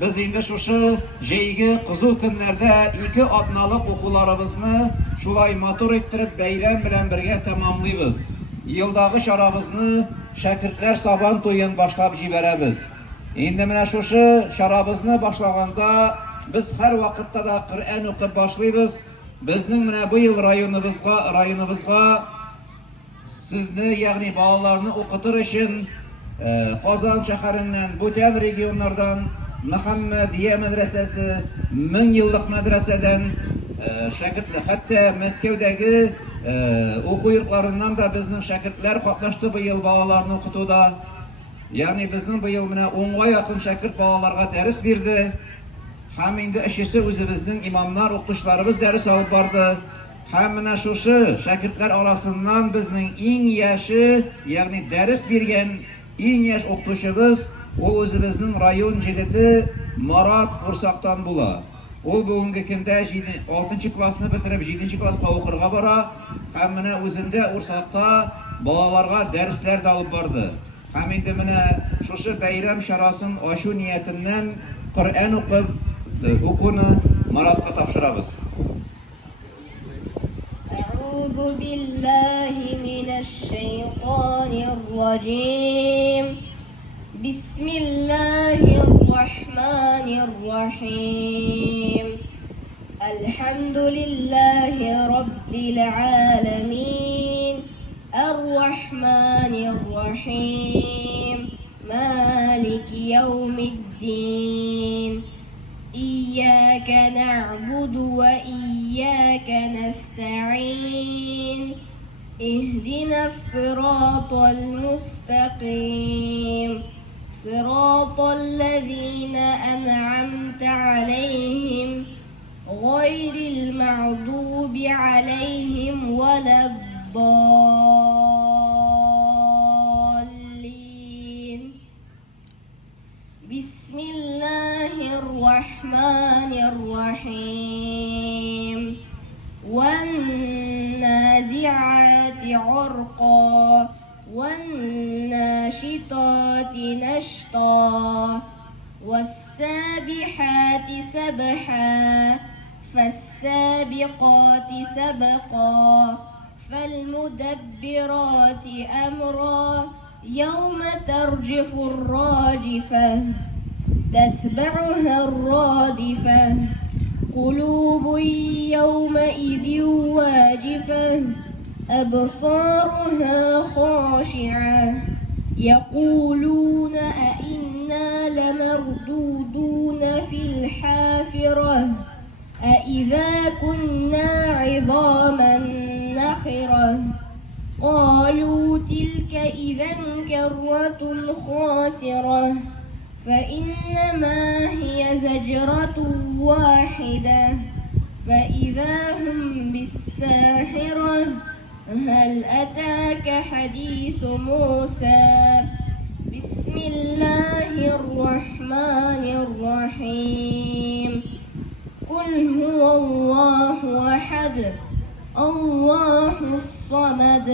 Biz endi şuşu jeygi kızıl günlerde iki atnalık okularımızı şulay motor ettirip beyram bilen birge tamamlayız. Yıldagı şarabızını şakirtler saban toyun başlap jiberemiz. Endi mine şuşu şarabızını başlaganda biz her vakitte da Kur'an okuyup başlayız. Bizning mine bu yıl rayonimizga sizni yani balalarını okutur için Qozon shaharidan, butun regionlardan Muhammadiya madrasasi, 1000 yillik madrasadan shogirdlar, hatto Moskvadagi o'quv yurtlaridan da bizning shogirdlar qatnashdi bu yil balalarni o'qituvda. Ya'ni bizning bu yil mana 10 ga yaqin shogird balalarga dars berdi. Ham endi ishisi o'zimizning imomlar, o'qituvchilarimiz dars olib bordi. Ham mana shu shogirdlar orasidan bizning eng yoshi, ya'ni dars bergan eng yosh o'qituvchimiz o o'zimizning rayon jigiti Murat Ursaqdan bo'la. O bugungi kunda 6-klassni bitirib 7-klassga o'qirga bora, ham mana o'zinde Ursaqda bolalarga darslar olib bordi. Ham endi mana shu bayram sharosin oshu niyatidan Qur'on o'qib, o'quni Muratga topshiramiz. أعوذ بالله من الشيطان الرجيم. بسم الله الرحمن الرحيم. الحمد لله رب العالمين الرحمن الرحيم مالك يوم الدين. إياك نعبد وإياك نستعين. اهدنا الصراط المستقيم صراط الذين أنعمت عليهم غير المغضوب عليهم ولا الضالين. بسم الله الرحمن الرحيم. والنازعات عرقا والناشطات نشطا والسابحات سبحا فالسابقات سبقا فالمدبرات أمرا يوم ترجف الراجفة تتبعها الرادفة قلوب يومئذ واجفة أبصارها خاشعة يقولون أئنا لمردودون في الحافرة أئذا كنا عظاما نخرة قالوا تلك إذا كرة خاسرة فإنما هي زجرة واحدة فإذا هم بالساحرة هل أتاك حديث موسى. بسم الله الرحمن الرحيم. قل هو الله أحد الله الصمد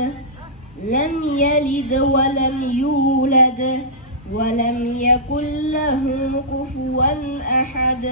لم يلد ولم يولد ولم يكن له كفوا أحد.